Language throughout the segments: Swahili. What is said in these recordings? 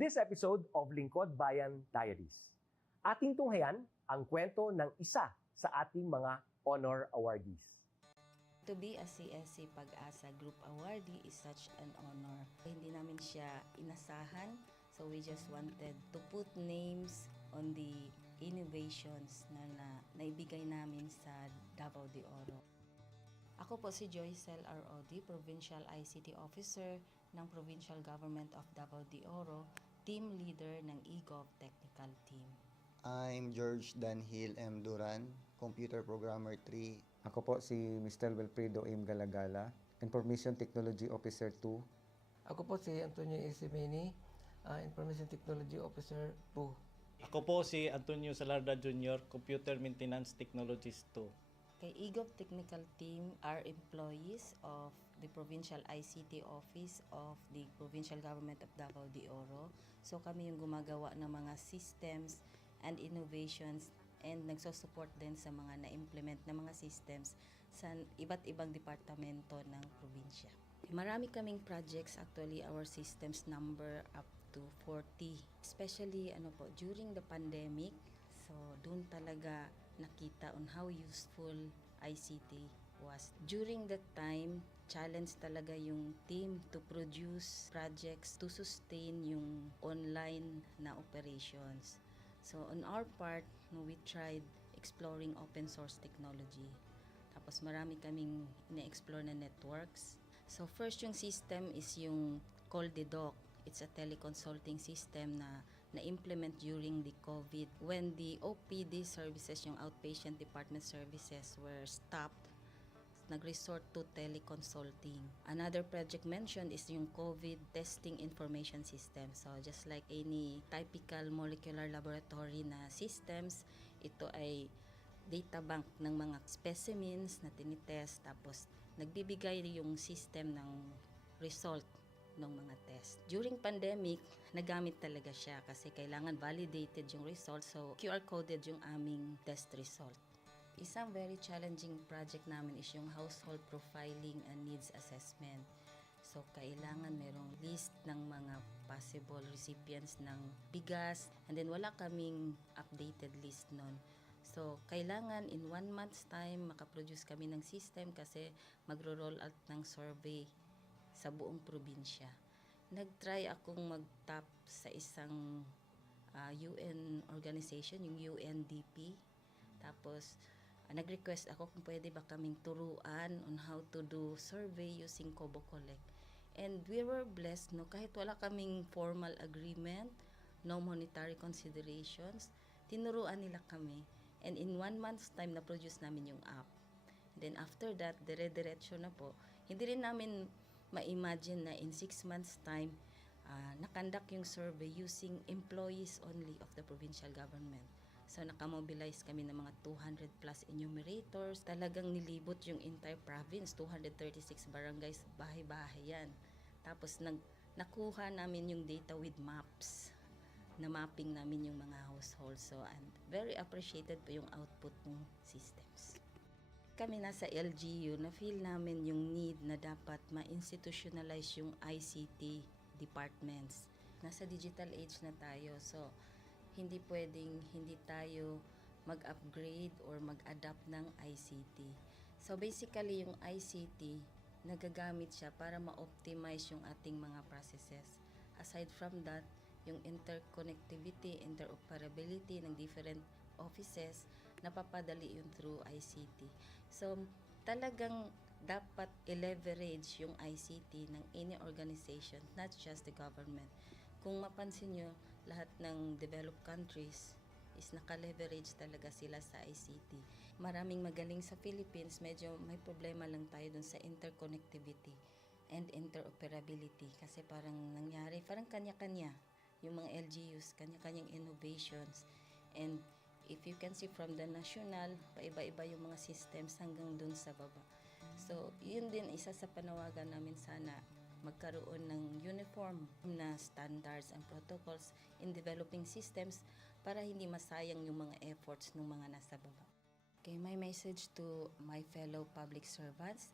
On this episode of Lingkod Bayan Diaries, ating tunghayan ang kwento ng isa sa ating mga honor awardees. To be a CSC Pag-asa Group Awardee is such an honor. Hindi namin siya inasahan, so we just wanted to put names on the innovations na naibigay namin sa Davao de Oro. Ako po si Joycel R.O.D., Provincial ICT Officer ng Provincial Government of Davao de Oro, Team Leader ng eGov Technical Team. I'm George Danhil M. Duran, Computer Programmer 3. Ako po si Mr. Wilfredo M. Galagala, Information Technology Officer 2. Ako po si Antonio Isimini, Information Technology Officer 2. Ako po si Antonio Salarda Jr., Computer Maintenance Technologist 2. Kay eGov Technical Team are employees of the Provincial ICT Office of the Provincial Government of Davao de Oro. So kami yung gumagawa ng mga systems and innovations and nagsusupport din sa mga na-implement na mga systems sa iba't ibang departamento ng probinsya. Marami kaming projects, actually our systems number up to 40. Especially during the pandemic, so doon talaga nakita on how useful ICT was. During that time, challenge talaga yung team to produce projects to sustain yung online na operations. So on our part, we tried exploring open source technology. Tapos marami kaming ina-explore na networks. So first yung system is yung CallDedoc. It's a teleconsulting system na na-implement during the COVID. When the OPD services, yung outpatient department services were stopped, nag-resort to teleconsulting. Another project mentioned is yung COVID testing information system. So just like any typical molecular laboratory na systems, ito ay data bank ng mga specimens na tinitest, tapos nagbibigay yung system ng result ng mga test. During pandemic, nagamit talaga siya kasi kailangan validated yung result, so QR coded yung aming test result. Isang very challenging project namin is yung household profiling and needs assessment. So kailangan merong list ng mga possible recipients ng bigas, and then wala kaming updated list nun. So kailangan in 1 month's time makaproduce kami ng system kasi magro-roll out ng survey sa buong probinsya. Nag-try akong mag-tap sa isang UN organization, yung UNDP. Tapos, nag-request ako kung pwede ba kaming turuan on how to do survey using Kobo Collect. And we were blessed, kahit wala kaming formal agreement, no monetary considerations, tinuruan nila kami. And in 1 month's time, na-produce namin yung app. And then after that, dire-diretso na po. Hindi rin namin ma-imagine na in 6 months' time, nakandak yung survey using employees only of the provincial government. So, nakamobilize kami ng mga 200 plus enumerators. Talagang nilibot yung entire province, 236 barangays, bahay-bahay yan. Tapos, nakuha namin yung data with maps. Na mapping namin yung mga households. So, and very appreciated po yung output ng systems. Kami nasa LGU, na-feel namin yung need na dapat ma-institutionalize yung ICT departments. Nasa digital age na tayo, so hindi pwedeng hindi tayo mag-upgrade or mag-adapt ng ICT. So basically, yung ICT, nagagamit siya para ma-optimize yung ating mga processes. Aside from that, yung interconnectivity, interoperability ng different offices, napapadali yun through ICT. So, talagang dapat i-leverage yung ICT ng any organization, not just the government. Kung mapansin nyo, lahat ng developed countries is naka-leverage talaga sila sa ICT. Maraming magaling sa Philippines, medyo may problema lang tayo dun sa interconnectivity and interoperability kasi parang nangyari, parang kanya-kanya yung mga LGUs, kanya-kanyang innovations. And if you can see from the national, paiba-iba yung mga systems hanggang dun sa baba. So, yun din isa sa panawagan namin, sana magkaroon ng uniform na standards and protocols in developing systems para hindi masayang yung mga efforts ng mga nasa baba. Okay, my message to my fellow public servants,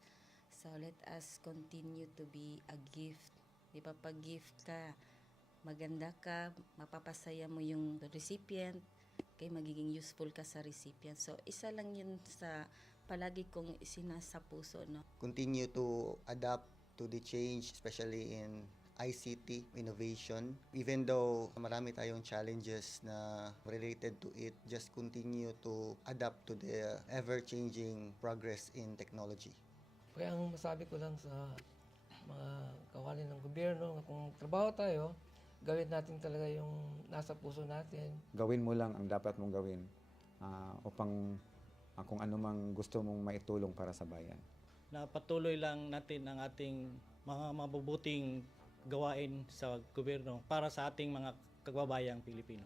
so let us continue to be a gift. Di ba, pag gift ka, maganda ka, mapapasaya mo yung recipient, kay magiging useful ka sa recipient. So, isa lang yun sa palagi kong isinasa puso, no? Continue to adapt to the change, especially in ICT innovation. Even though marami tayong challenges na related to it, just continue to adapt to the ever-changing progress in technology. Kaya ang masabi ko lang sa mga kawani ng gobyerno, kung trabaho tayo, gawin natin talaga yung nasa puso natin. Gawin mo lang ang dapat mong gawin upang kung ano mang gusto mong maitulong para sa bayan. Na patuloy lang natin ang ating mga mabubuting gawain sa gobyerno para sa ating mga kababayang Pilipino.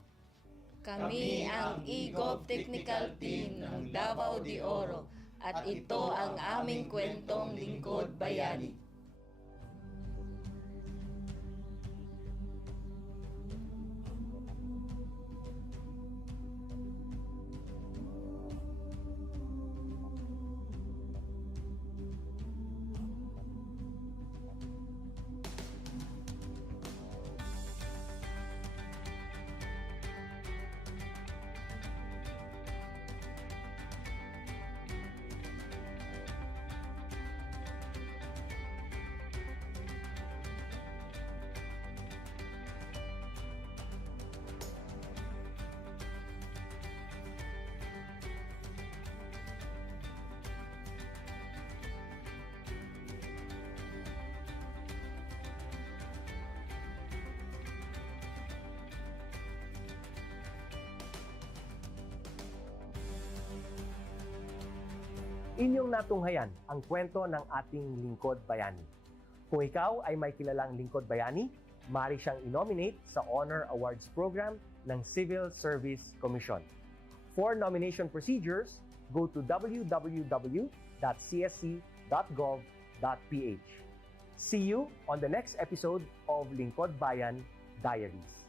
Kami ang EGOV Technical Team ng Davao de Oro at ito ang aming kwentong lingkod bayani. Inyong natunghayan ang kwento ng ating lingkod bayani. Kung ikaw ay may kilalang lingkod bayani, maaari siyang i-nominate sa Honor Awards Program ng Civil Service Commission. For nomination procedures, go to www.csc.gov.ph. See you on the next episode of Lingkod Bayan Diaries.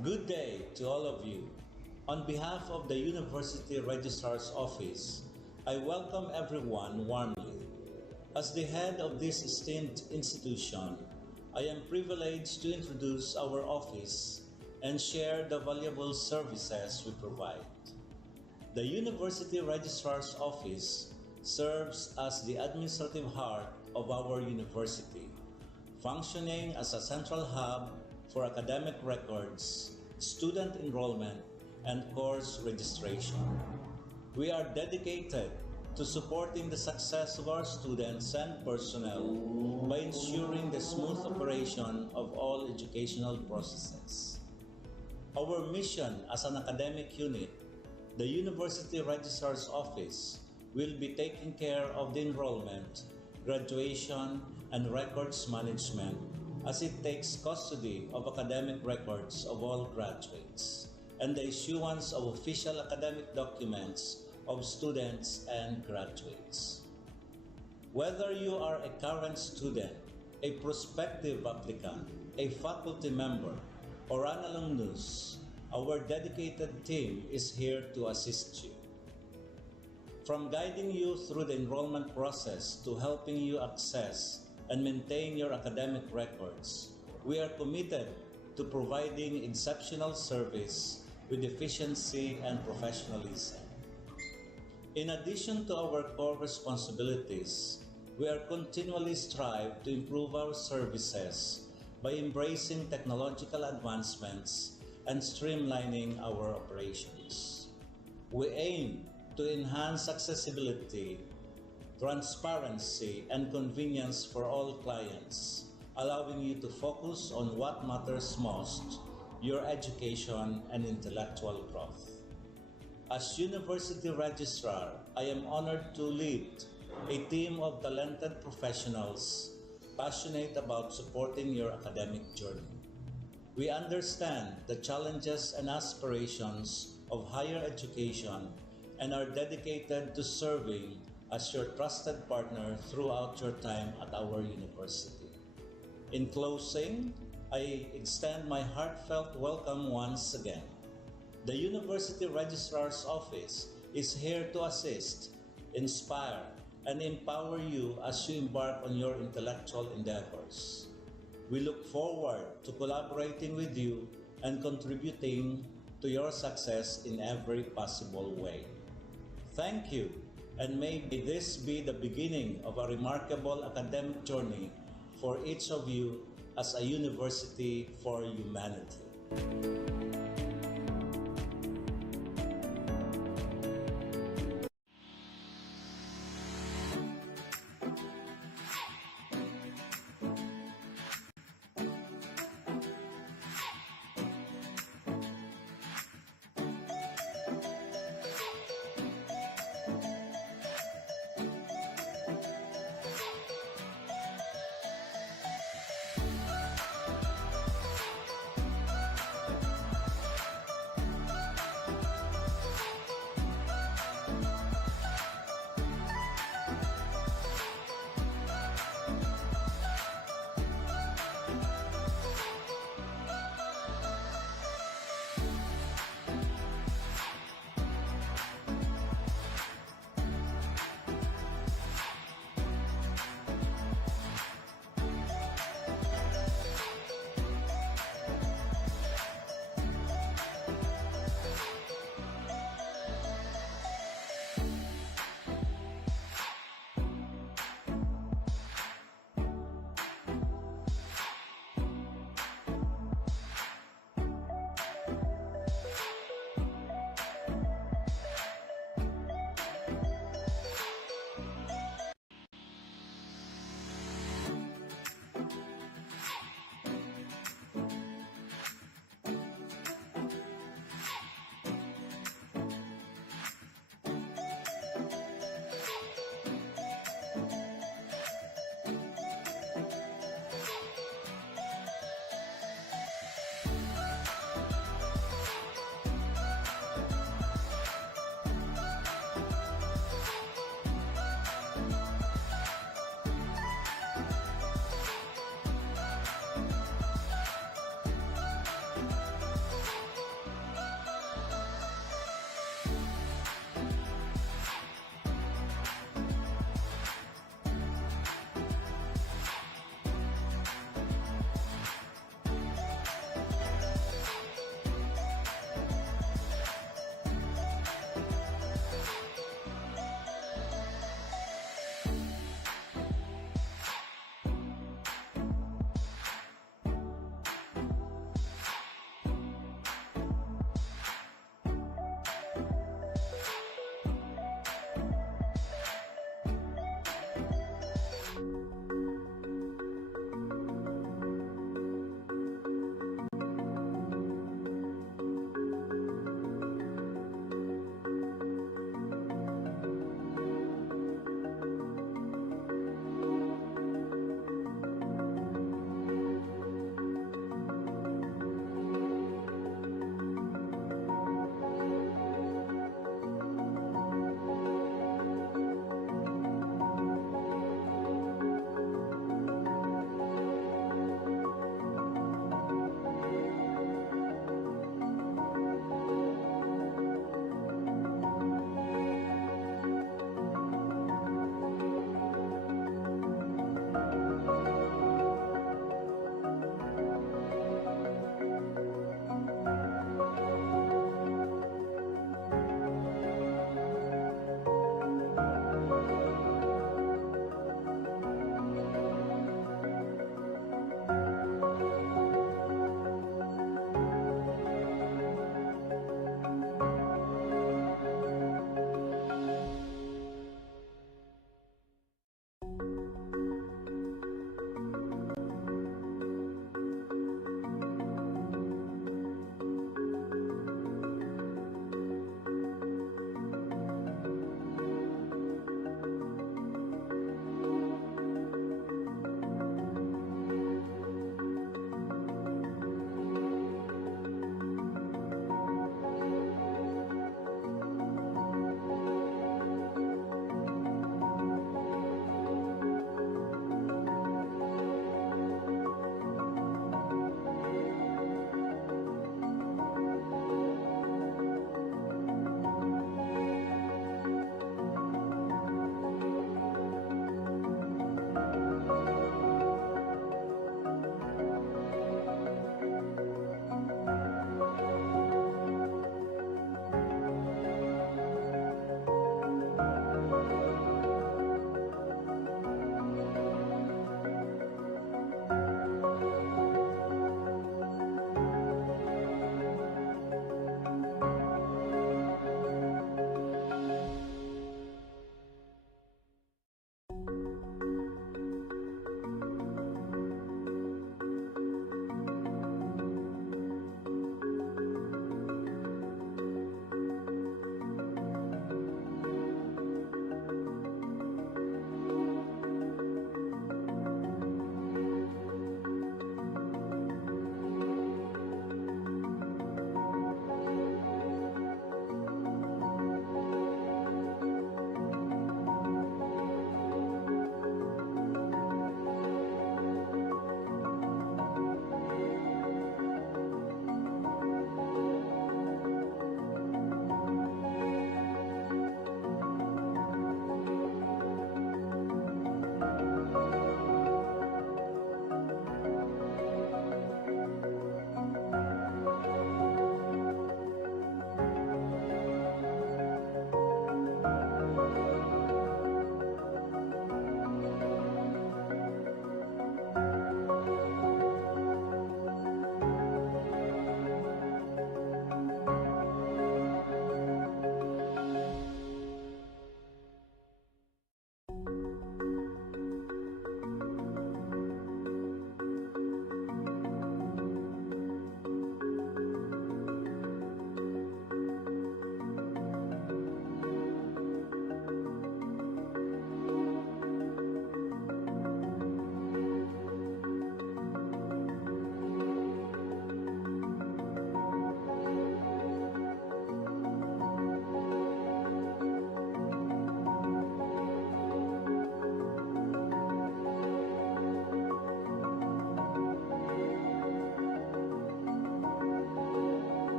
Good day to all of you. On behalf of the University Registrar's Office, I welcome everyone warmly. As the head of this esteemed institution, I am privileged to introduce our office and share the valuable services we provide. The University Registrar's Office serves as the administrative heart of our university, functioning as a central hub for academic records, student enrollment, and course registration. We are dedicated to supporting the success of our students and personnel by ensuring the smooth operation of all educational processes. Our mission as an academic unit, the University Registrar's Office, will be taking care of the enrollment, graduation, and records management as it takes custody of academic records of all graduates and the issuance of official academic documents of students and graduates. Whether you are a current student, a prospective applicant, a faculty member, or an alumnus, our dedicated team is here to assist you. From guiding you through the enrollment process to helping you access and maintain your academic records, we are committed to providing exceptional service with efficiency and professionalism. In addition to our core responsibilities, we are continually strive to improve our services by embracing technological advancements and streamlining our operations. We aim to enhance accessibility, transparency, and convenience for all clients, allowing you to focus on what matters most, your education and intellectual growth. As University Registrar, I am honored to lead a team of talented professionals passionate about supporting your academic journey. We understand the challenges and aspirations of higher education and are dedicated to serving as your trusted partner throughout your time at our university. In closing, I extend my heartfelt welcome once again. The University Registrar's Office is here to assist, inspire, and empower you as you embark on your intellectual endeavors. We look forward to collaborating with you and contributing to your success in every possible way. Thank you, and may this be the beginning of a remarkable academic journey for each of you as a university for humanity.